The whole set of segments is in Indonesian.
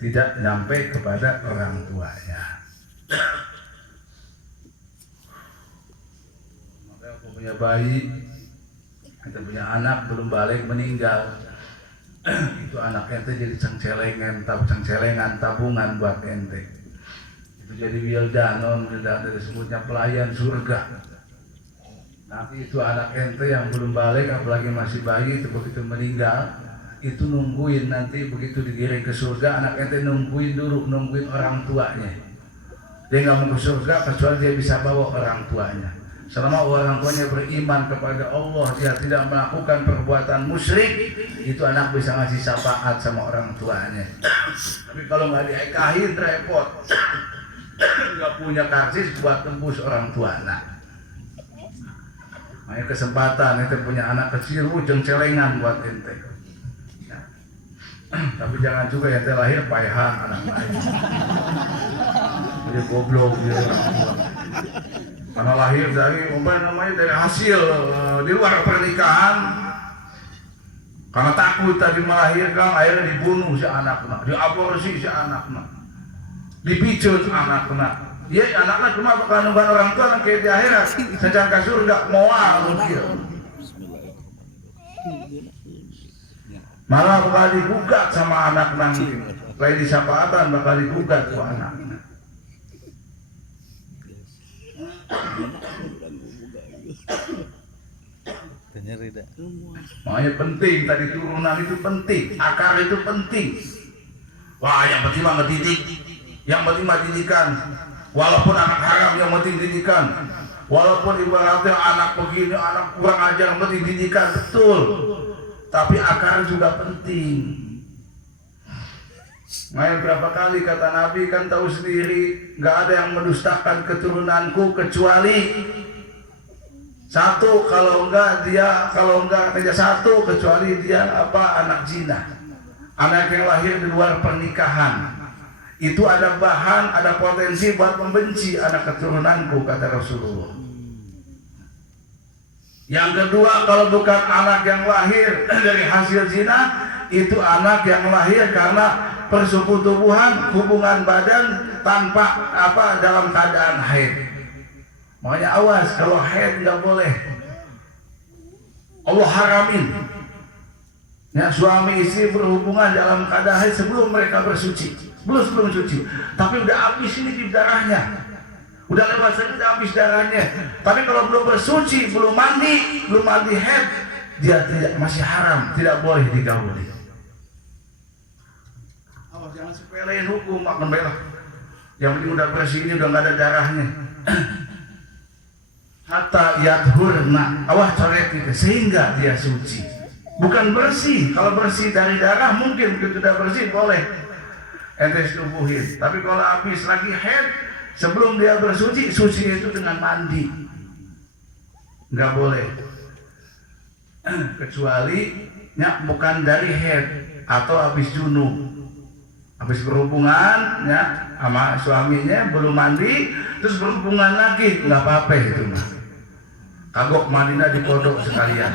tidak nyampe kepada orang tuanya. Maka aku punya bayi, kita punya anak belum balik meninggal, itu anaknya itu jadi cengcelengan tabungan buat ente. Itu jadi wildanon, dari sebutnya pelayan surga. Nanti itu anak ente yang belum balik, apalagi masih bayi, itu begitu meninggal, itu nungguin nanti begitu digiring ke surga, anak ente nungguin orang tuanya. Dia nggak mau ke surga kecuali dia bisa bawa orang tuanya. Selama orang tuanya beriman kepada Allah, dia tidak melakukan perbuatan musyrik, itu anak bisa ngasih syafaat sama orang tuanya. Tapi kalau nggak diikahin repot, nggak punya karcis buat tembus orang tua anak. Makanya kesempatan ente punya anak kecil, celengan buat ente. Nah, tapi jangan juga ente lahir payahan anak lain. Jadi goblok dia orang tua. Karena lahir dari dari hasil di luar pernikahan, karena takut tadi melahirkan, akhirnya dibunuh si anaknya, diaborsi si anaknya, dipicut anaknya. Iya, anaknya cuma kandungan orang tua yang kayak di akhirat, secara ke surga moal mungkin. Malah bakal digugat sama anak nanti, lain di syafaatan bakal digugat ke anaknya. Makanya penting tadi turunan itu penting, akar itu penting. Wah, yang penting mah ngedidik, yang penting mah didikan. Walaupun anak haram yang penting didikan, walaupun ibaratnya anak begini, anak kurang ajar yang penting didikan, betul. Tapi akar juga penting. Makanya berapa kali kata Nabi kan tahu sendiri, nggak ada yang mendustakan keturunanku kecuali satu, kalau enggak saja satu, kecuali dia anak zina, anak yang lahir di luar pernikahan. Itu ada bahan, ada potensi buat membenci anak keturunanku, kata Rasulullah. Yang kedua, kalau bukan anak yang lahir dari hasil zina, itu anak yang lahir karena persekutubuhan, hubungan badan tanpa dalam keadaan haid. Makanya awas, kalau haid nggak boleh. Allah haramin. Ya, suami istri berhubungan dalam keadaan haid sebelum mereka bersuci. Belum suci, tapi udah habis ini darahnya, udah lewat saja udah habis darahnya. Tapi kalau belum bersuci, belum mandi haid, dia masih haram, tidak boleh digauli. Awas jangan sepelein hukum, makan belah. Yang penting udah bersih, ini udah nggak ada darahnya. Hatta yadhurna, awas coret itu sehingga dia suci. Bukan bersih, kalau bersih dari darah mungkin begitu udah bersih boleh ente tubuhin. Tapi kalau habis lagi haid, sebelum dia bersuci, suci itu dengan mandi, nggak boleh. Kecuali bukan dari haid atau habis junub, habis berhubungan sama suaminya belum mandi, terus berhubungan lagi, nggak apa-apa itu mah. Kagok mandinya di pondok sekalian.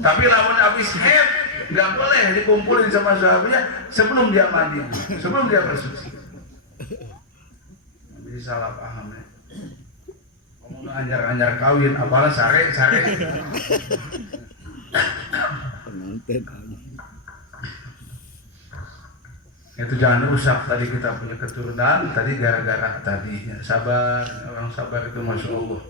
Tapi lamun habis haid nggak boleh dikumpulin sama suaminya sebelum dia mandi, sebelum dia bersuci. Jadi salah paham ya. Kamu anjar kawin, apalah sare. Itu jangan rusak tadi kita punya keturunan tadi gara-gara tadi sabar, orang sabar itu masya Allah.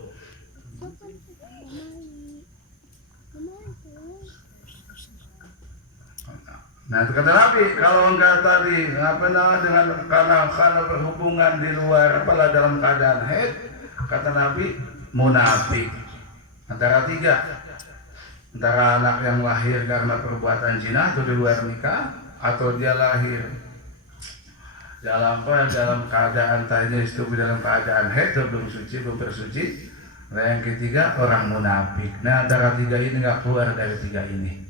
Nah, kata Nabi, kalau enggak tadi dengan karena berhubungan di luar apalah dalam keadaan haid, kata Nabi munafik. Antara tiga, antara anak yang lahir karena perbuatan zina atau di luar nikah, atau dia lahir dalam keadaan tadinya istri dalam keadaan haid atau belum bersuci. Nah, yang ketiga orang munafik. Nah, antara tiga ini enggak keluar dari tiga ini.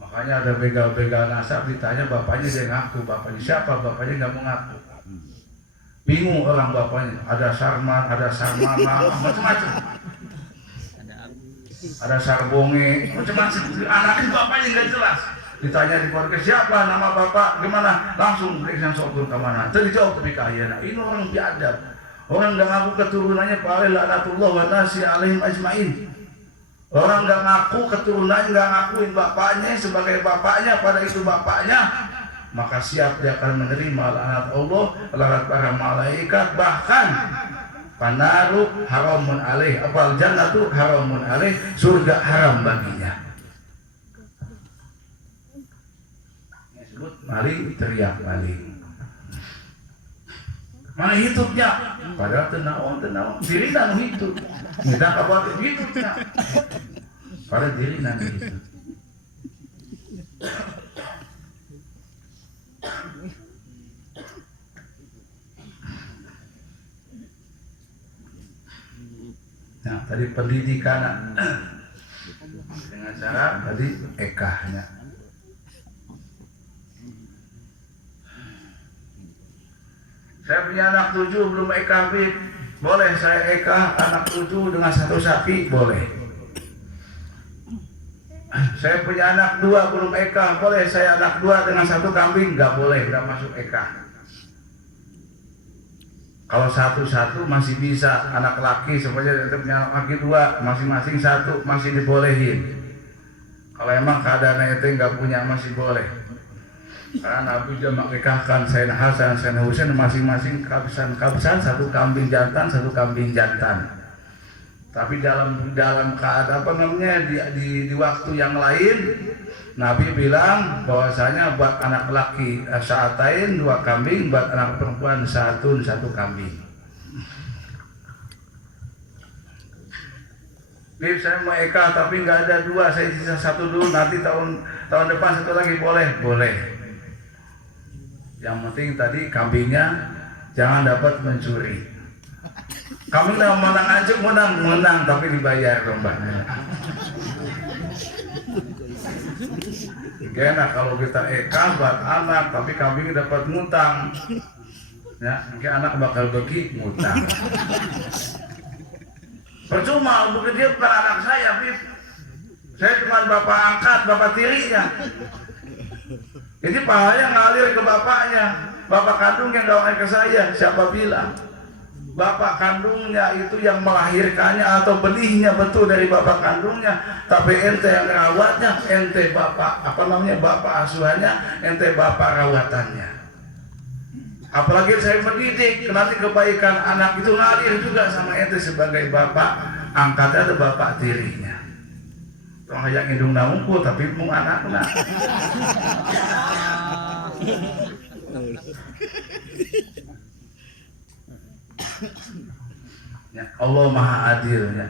Makanya ada begal-begal nasab ditanya bapaknya, dia ngaku. Bapaknya siapa? Bapaknya nggak mau ngaku. Bingung orang bapaknya. Ada Sarman, ada Sarmana, macam-macam. Ada Sarbonge, macam-macam. Anaknya bapaknya nggak jelas. Ditanya di keluarga, siapa nama bapak, gimana, langsung periksa sopir ke mana. Tadi jawab tapi kaya, nah ini orang biadab, orang nggak ngaku keturunannya Pak laknatullah wa nasi alaihim ajmain. Orang nggak ngaku keturunannya, nggak ngakuin bapaknya sebagai bapaknya, pada itu bapaknya, maka siap dia akan menerima laknat Allah, laknat para malaikat, bahkan panaru haramun alaih, apal jannatu haramun alaih, surga haram baginya. Maling teriak maling. Mana hitupnya? Padahal tenang, diri nang hidup. Kita kabar hitupnya. Pada diri nang hidup. Nah, tadi pendidikan dengan cara tadi ekahnya. Saya punya anak 7 belum ekah, boleh saya ekah anak 7 dengan 1 sapi, boleh. Saya punya anak 2 belum ekah, boleh saya anak 2 dengan 1 kambing, nggak boleh, nggak masuk ekah. Kalau 1 masih bisa, anak laki semuanya punya anak laki 2, masing-masing 1 masih dibolehin. Kalau emang keadaannya itu nggak punya masih boleh. Karena Nabi juga mengikahkan Sayyidina Hasan, Sayyidina Husain masing-masing kabisan 1 kambing jantan, 1 kambing jantan. Tapi dalam keadaan apa namanya di waktu yang lain Nabi bilang bahwasanya buat anak laki sa'atain 2 kambing, buat anak perempuan 1 kambing. Bib, saya mau ekah tapi nggak ada 2, saya sisa 1 dulu, nanti tahun depan 1 lagi, boleh. Yang penting tadi kambingnya jangan dapat mencuri. Kambing yang menang aja menang tapi dibayar lombanya. Enak kalau kita ekah buat anak tapi kambingnya dapat ngutang. Ya, mungkin anak bakal bagi ngutang. Percuma, bukan dia bukan anak saya, Bib. Saya cuma bapak angkat, bapak tirinya. Jadi pahalanya ngalir ke bapaknya, bapak kandungnya nggak ngalir ke saya. Siapa bilang? Bapak kandungnya itu yang melahirkannya atau benihnya betul dari bapak kandungnya, tapi ente yang rawatnya, ente bapak bapak asuhannya, ente bapak rawatannya. Apalagi saya mendidik, nanti kebaikan anak itu ngalir juga sama ente sebagai bapak angkatnya atau bapak tirinya. Orang yang hidung namungku tapi mung anak-anak. Ya, Allah Maha Adil ya.